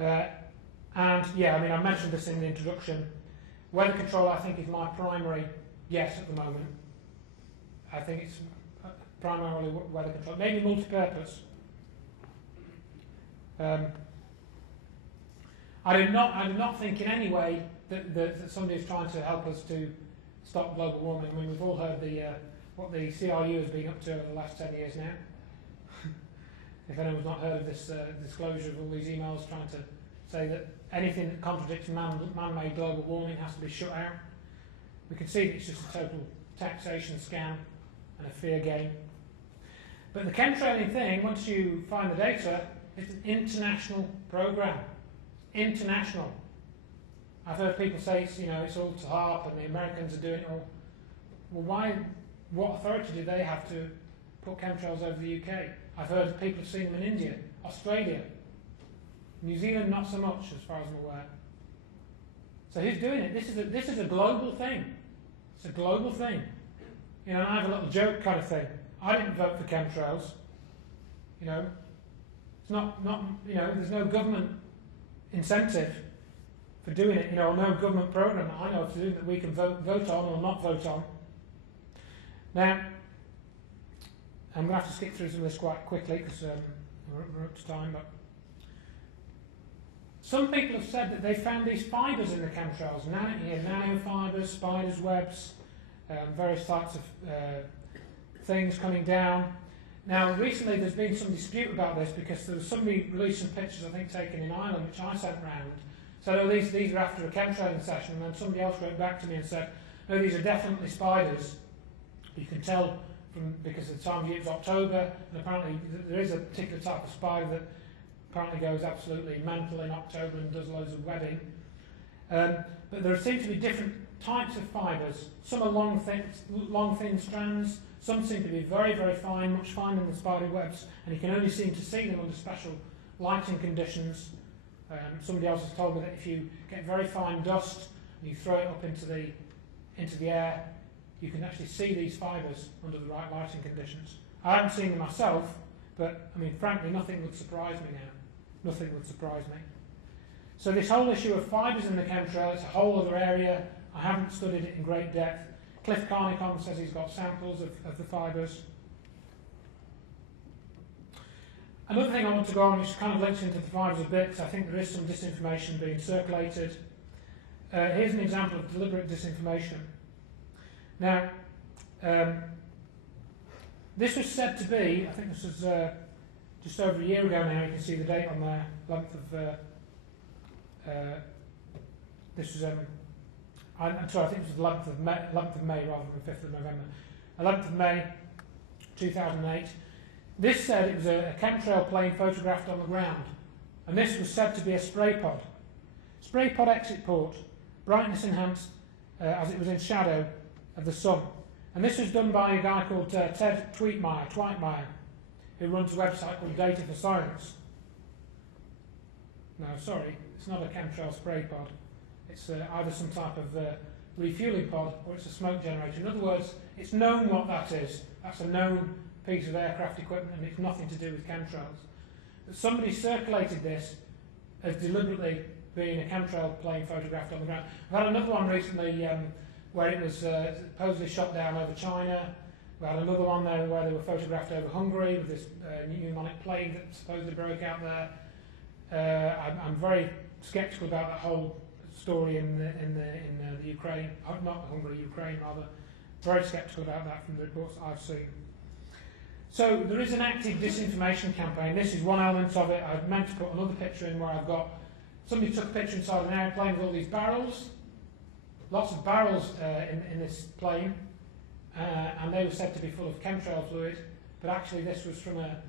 And yeah, I mean, I mentioned this in the introduction. Weather control, I think, is my primary yes at the moment. I think it's primarily weather control, maybe multi-purpose. I do not think in any way that somebody is trying to help us to stop global warming. I mean, we've all heard what the CRU has been up to over the last 10 years now. If anyone's not heard of this disclosure of all these emails trying to say that anything that contradicts man-made global warming has to be shut out. We can see that it's just a total taxation scam and a fear game. But the chemtrailing thing, once you find the data, it's an international program. International. I've heard people say it's all to HARP and the Americans are doing it all. Well, why? What authority do they have to put chemtrails over the UK? I've heard that people have seen them in India, Australia, New Zealand, not so much, as far as I'm aware. So who's doing it? This is a global thing. It's a global thing. And I have a little joke kind of thing. I didn't vote for chemtrails. It's not. There's no government incentive for doing it. Or no government program that I know of to do that we can vote on or not vote on. Now, I'm going to have to skip through some of this quite quickly because we're up to time. But some people have said that they found these fibres in the chemtrails, nanofibres, spiders' webs, various types of things coming down. Now, recently there's been some dispute about this because there was somebody released some pictures, I think, taken in Ireland, which I sent round. So these are after a chemtrailing session, and then somebody else wrote back to me and said, no, these are definitely spiders. You can tell because the time of year is October, and apparently there is a particular type of spider that apparently goes absolutely mental in October and does loads of webbing. But there seem to be different types of fibres. Some are long, thin strands. Some seem to be very, very fine, much finer than the spider webs, and you can only seem to see them under special lighting conditions. Somebody else has told me that if you get very fine dust and you throw it up into the air, you can actually see these fibres under the right lighting conditions. I haven't seen them myself, but I mean, frankly, nothing would surprise me now. Nothing would surprise me. So this whole issue of fibres in the chemtrails is a whole other area. I haven't studied it in great depth. Cliff Carnicom says he's got samples of the fibres. Another thing I want to go on, which kind of links into the fibres a bit, because I think there is some disinformation being circulated. Here's an example of deliberate disinformation. Now, this was said to be, I think this was just over a year ago now, you can see the date on there, 11th of, this was, I'm sorry, I think it was 11th of May rather than 5th of November. 11th of May, 2008. This said it was a chemtrail plane photographed on the ground, and this was said to be a spray pod. Spray pod exit port, brightness enhanced as it was in shadow of the sun. And this was done by a guy called Ted Tweitmeyer, who runs a website called Data for Science. No, sorry, it's not a chemtrail spray pod. It's either some type of refueling pod or it's a smoke generator. In other words, it's known what that is. That's a known piece of aircraft equipment and it's nothing to do with chemtrails. But somebody circulated this as deliberately being a chemtrail plane photographed on the ground. I've had another one recently where it was supposedly shot down over China. We had another one there where they were photographed over Hungary with this pneumonic plague that supposedly broke out there. I'm very sceptical about that whole story in the Ukraine, not Hungary, Ukraine rather. Very sceptical about that from the reports I've seen. So there is an active disinformation campaign. This is one element of it. I meant to put another picture in where I've got somebody took a picture inside an airplane with all these barrels, lots of barrels in this plane, and they were said to be full of chemtrail fluid. But actually, this was from a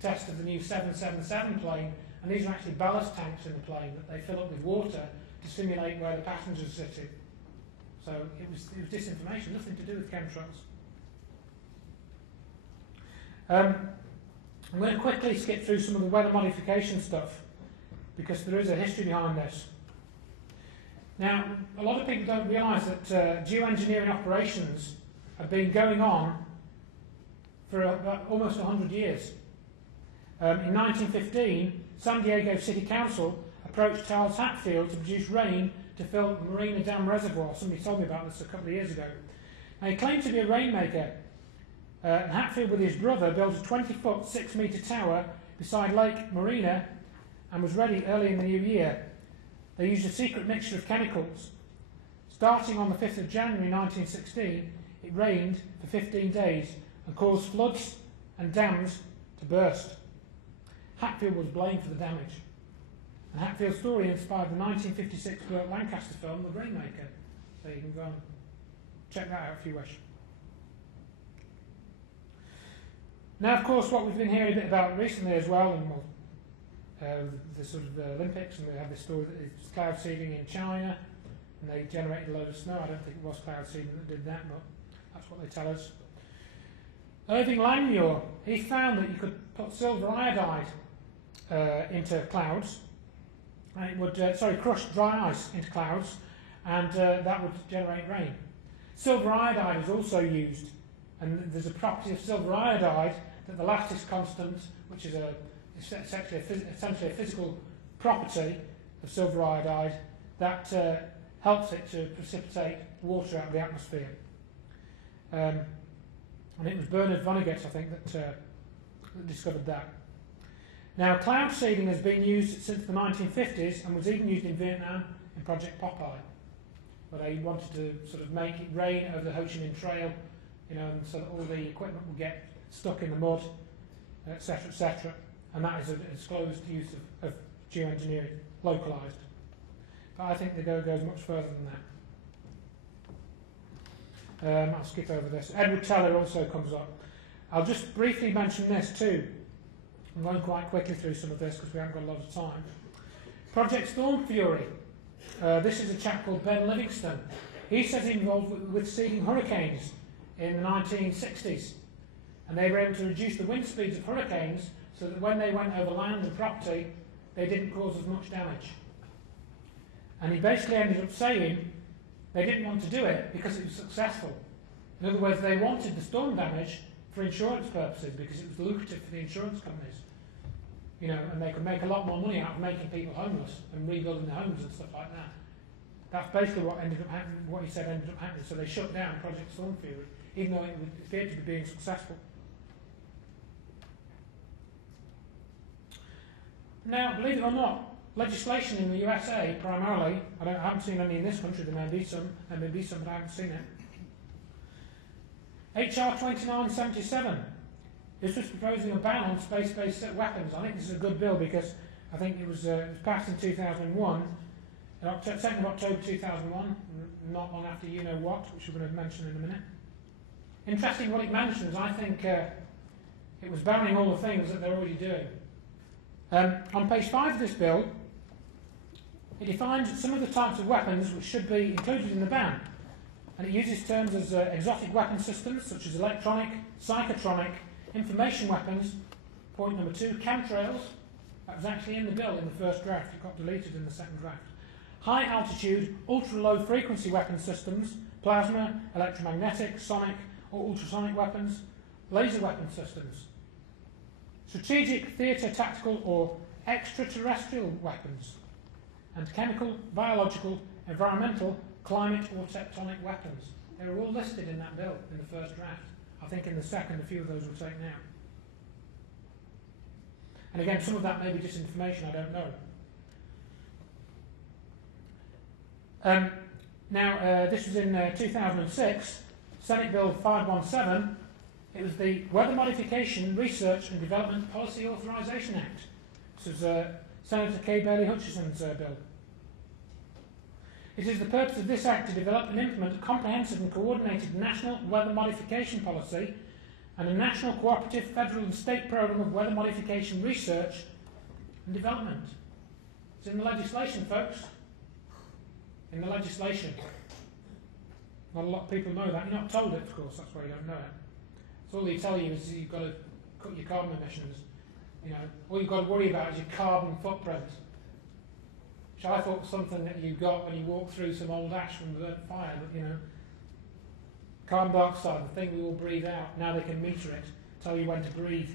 test of the new 777 plane, and these are actually ballast tanks in the plane that they fill up with water to simulate where the passengers are sitting. So it was disinformation, nothing to do with chemtrails. I'm going to quickly skip through some of the weather modification stuff because there is a history behind this. Now, a lot of people don't realise that geoengineering operations have been going on for almost 100 years. In 1915, San Diego City Council approached Charles Hatfield to produce rain to fill Marina Dam Reservoir. Somebody told me about this a couple of years ago. And he claimed to be a rainmaker. And Hatfield, with his brother, built a 20-foot, 6-metre tower beside Lake Marina and was ready early in the new year. They used a secret mixture of chemicals. Starting on the 5th of January 1916, it rained for 15 days and caused floods and dams to burst. Hatfield was blamed for the damage. And Hatfield's story inspired the 1956 Burt Lancaster film, The Rainmaker. So you can go and check that out if you wish. Now, of course, what we've been hearing a bit about recently as well, and the sort of Olympics, and we have this story that it's cloud seeding in China, and they generated a load of snow. I don't think it was cloud seeding that did that, but that's what they tell us. Irving Langmuir, he found that you could put silver iodide into clouds, and it would, crush dry ice into clouds, and that would generate rain. Silver iodide is also used, and there's a property of silver iodide that the lattice constant, which is essentially a physical property of silver iodide, that helps it to precipitate water out of the atmosphere. And it was Bernard Vonnegut, I think, that discovered that. Now, cloud seeding has been used since the 1950s and was even used in Vietnam in Project Popeye, where they wanted to sort of make it rain over the Ho Chi Minh Trail, you know, and so that all the equipment will get stuck in the mud, etc., etc. And that is a disclosed use of geoengineering, localised. But I think the go goes much further than that. I'll skip over this. Edward Teller also comes up. I'll just briefly mention this too. I'm going quite quickly through some of this because we haven't got a lot of time. Project Storm Fury. This is a chap called Ben Livingston. He says he's involved with seeding hurricanes in the 1960s. And they were able to reduce the wind speeds of hurricanes so that when they went over land and property, they didn't cause as much damage. And he basically ended up saying they didn't want to do it because it was successful. In other words, they wanted the storm damage for insurance purposes because it was lucrative for the insurance companies. You know, and they could make a lot more money out of making people homeless and rebuilding their homes and stuff like that. That's basically what ended up happening, what he said ended up happening. So they shut down Project Storm Fury, even though it appeared to be being successful. Now, believe it or not, legislation in the USA primarily, I haven't seen any in this country, there may be some, but I haven't seen it. HR 2977. This was proposing a ban on space-based weapons. I think this is a good bill because I think it was passed in 2001, 2nd of October 2001, not long after you know what, which we're going to mention in a minute. Interesting what it mentions. I think it was banning all the things that they're already doing. On page 5 of this bill, it defines some of the types of weapons which should be included in the ban. And it uses terms as exotic weapon systems, such as electronic, psychotronic, information weapons. Point number 2, chemtrails. That was actually in the bill in the first draft. It got deleted in the second draft. High altitude, ultra-low frequency weapon systems, plasma, electromagnetic, sonic or ultrasonic weapons, laser weapon systems. Strategic, theatre, tactical or extraterrestrial weapons. And chemical, biological, environmental, climate or tectonic weapons. They were all listed in that bill in the first draft. I think in the second, a few of those were taken out. And again, some of that may be disinformation, I don't know. This was in 2006, Senate Bill 517. It was the Weather Modification, Research and Development Policy Authorization Act. This was Senator Kay Bailey Hutchison's bill. It is the purpose of this Act to develop and implement a comprehensive and coordinated national weather modification policy and a national cooperative federal and state programme of weather modification research and development. It's in the legislation, folks. In the legislation. Not a lot of people know that. You're not told it, of course, that's why you don't know it. So all they tell you is you've got to cut your carbon emissions. You know, all you've got to worry about is your carbon footprint. Which I thought was something that you got when you walk through some old ash from the burnt fire, but you know, carbon dioxide, the thing we all breathe out, now they can meter it, tell you when to breathe